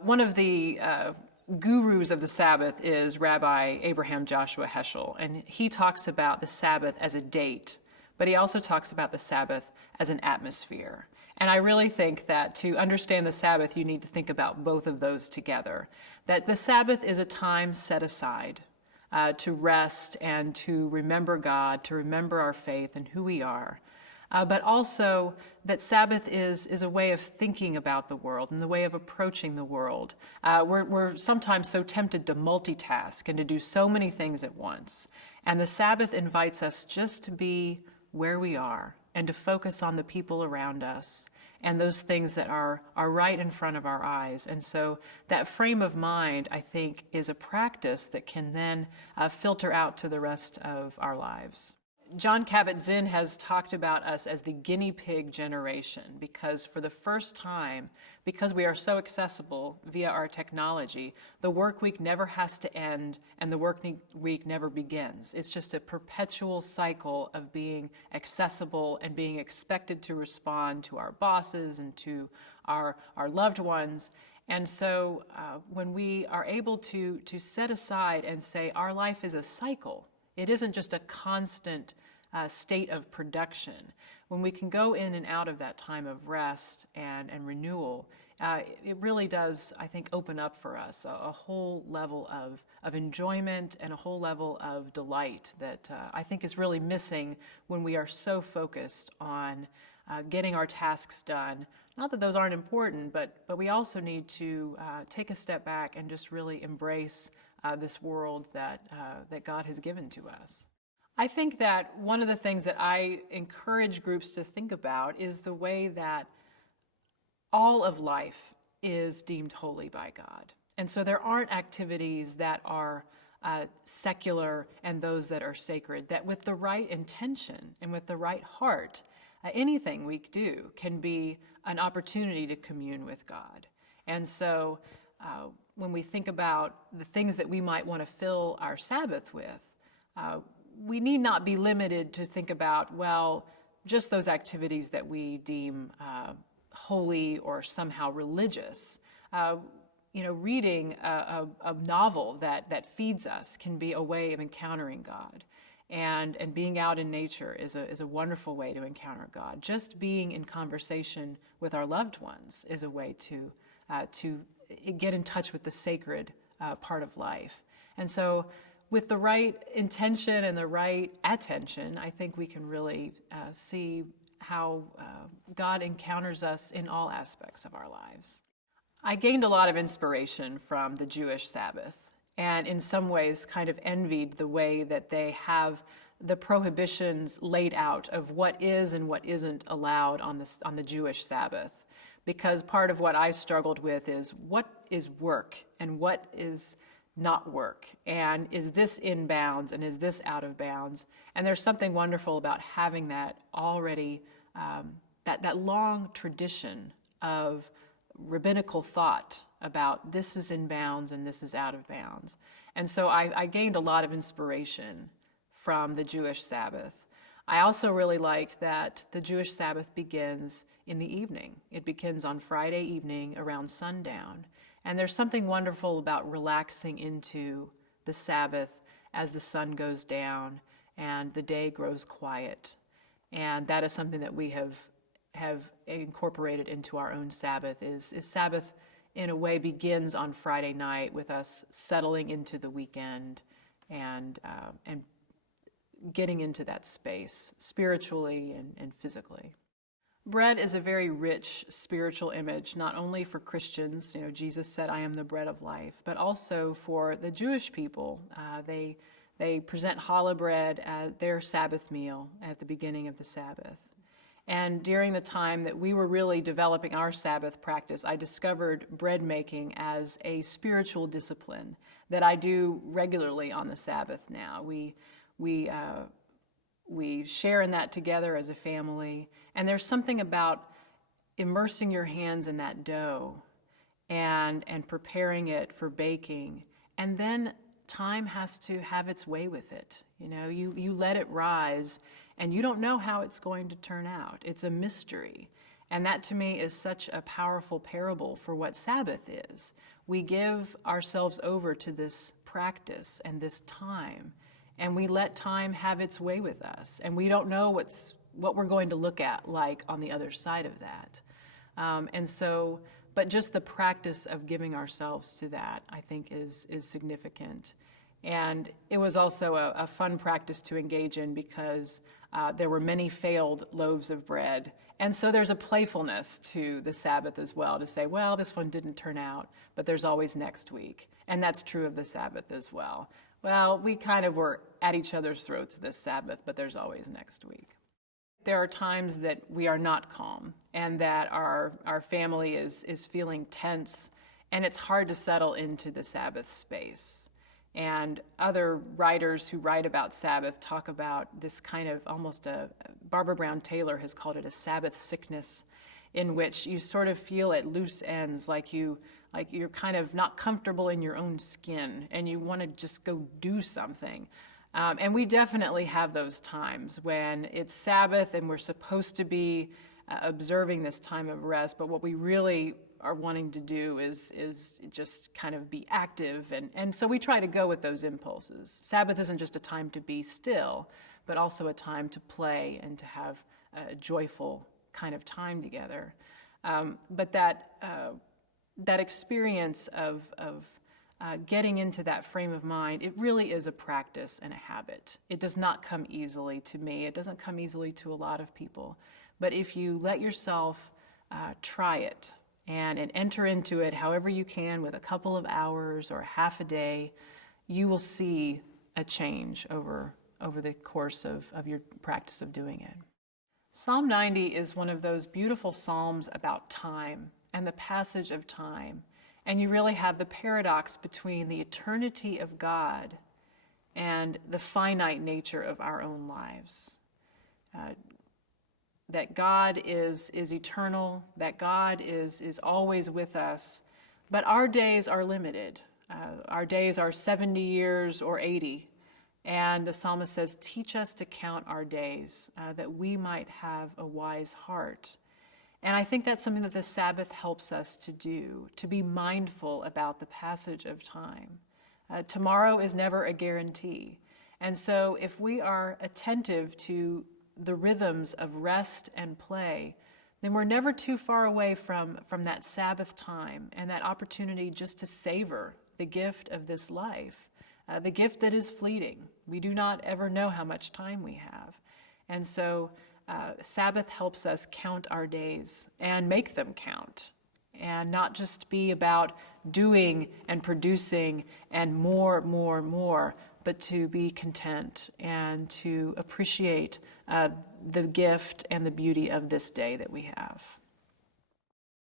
One of the gurus of the Sabbath is Rabbi Abraham Joshua Heschel, and he talks about the Sabbath as a date, but he also talks about the Sabbath as an atmosphere. And I really think that to understand the Sabbath, you need to think about both of those together. That the Sabbath is a time set aside to rest and to remember God, to remember our faith and who we are. But also that Sabbath is a way of thinking about the world and the way of approaching the world. We're sometimes so tempted to multitask and to do so many things at once. And the Sabbath invites us just to be where we are and to focus on the people around us and those things that are right in front of our eyes. And so that frame of mind, I think, is a practice that can then filter out to the rest of our lives. John Kabat-Zinn has talked about us as the guinea pig generation because for the first time, because we are so accessible via our technology, the work week never has to end and the work week never begins. It's just a perpetual cycle of being accessible and being expected to respond to our bosses and to our loved ones. And so when we are able to set aside and say our life is a cycle, it isn't just a constant state of production. When we can go in and out of that time of rest and renewal, it really does, I think, open up for us a whole level of enjoyment and a whole level of delight that I think is really missing when we are so focused on getting our tasks done. Not that those aren't important, but we also need to take a step back and just really embrace this world that God has given to us. I think that one of the things that I encourage groups to think about is the way that all of life is deemed holy by God. And so there aren't activities that are secular and those that are sacred, that with the right intention and with the right heart, anything we do can be an opportunity to commune with God. And so when we think about the things that we might want to fill our Sabbath with, we need not be limited to think about, well, just those activities that we deem holy or somehow religious. Reading a novel that feeds us can be a way of encountering God. And being out in nature is a wonderful way to encounter God. Just being in conversation with our loved ones is a way to get in touch with the sacred part of life. And so with the right intention and the right attention, I think we can really see how God encounters us in all aspects of our lives. I gained a lot of inspiration from the Jewish Sabbath, and in some ways kind of envied the way that they have the prohibitions laid out of what is and what isn't allowed on the Jewish Sabbath. Because part of what I struggled with is what is work and what is not work, and is this in bounds and is this out of bounds? And there's something wonderful about having that already, that long tradition of rabbinical thought about this is in bounds and this is out of bounds. And so I gained a lot of inspiration from the Jewish Sabbath. I also really like that the Jewish Sabbath begins in the evening. It begins on Friday evening around sundown. And there's something wonderful about relaxing into the Sabbath as the sun goes down and the day grows quiet. And that is something that we have incorporated into our own Sabbath. Is Sabbath in a way begins on Friday night with us settling into the weekend and getting into that space spiritually and physically. Bread is a very rich spiritual image, not only for Christians. Jesus said, "I am the bread of life," but also for the Jewish people. They present challah bread as their Sabbath meal at the beginning of the Sabbath. And during the time that we were really developing our Sabbath practice, I discovered bread making as a spiritual discipline that I do regularly on the Sabbath now. We share in that together as a family, and there's something about immersing your hands in that dough and preparing it for baking, and then time has to have its way with it. You let it rise, and you don't know how it's going to turn out. It's a mystery, And that to me is such a powerful parable for what Sabbath is. We give ourselves over to this practice and this time, and we let time have its way with us. And we don't know what we're going to look at like on the other side of that. But just the practice of giving ourselves to that, I think, is significant. And it was also a fun practice to engage in because there were many failed loaves of bread. And so there's a playfulness to the Sabbath as well, to say, well, this one didn't turn out, but there's always next week. And that's true of the Sabbath as well. Well, we kind of were at each other's throats this Sabbath, but there's always next week. There are times that we are not calm and that our family is feeling tense, and it's hard to settle into the Sabbath space. And other writers who write about Sabbath talk about this kind of Barbara Brown Taylor has called it a Sabbath sickness, in which you sort of feel at loose ends, like you're kind of not comfortable in your own skin and you want to just go do something. And we definitely have those times when it's Sabbath and we're supposed to be observing this time of rest, but what we really are wanting to do is just kind of be active. And so we try to go with those impulses. Sabbath isn't just a time to be still, but also a time to play and to have a joyful kind of time together. But that experience of getting into that frame of mind, it really is a practice and a habit. It does not come easily to me. It doesn't come easily to a lot of people. But if you let yourself try it and enter into it however you can with a couple of hours or half a day, you will see a change over the course of your practice of doing it. Psalm 90 is one of those beautiful psalms about time and the passage of time. And you really have the paradox between the eternity of God and the finite nature of our own lives. That God is eternal, that God is always with us, but our days are limited. Our days are 70 years or 80. And the psalmist says, teach us to count our days, that we might have a wise heart. And I think that's something that the Sabbath helps us to do, to be mindful about the passage of time. Tomorrow is never a guarantee. And so if we are attentive to the rhythms of rest and play, then we're never too far away from that Sabbath time and that opportunity just to savor the gift of this life, the gift that is fleeting. We do not ever know how much time we have. And so Sabbath helps us count our days and make them count, and not just be about doing and producing and more, but to be content and to appreciate the gift and the beauty of this day that we have.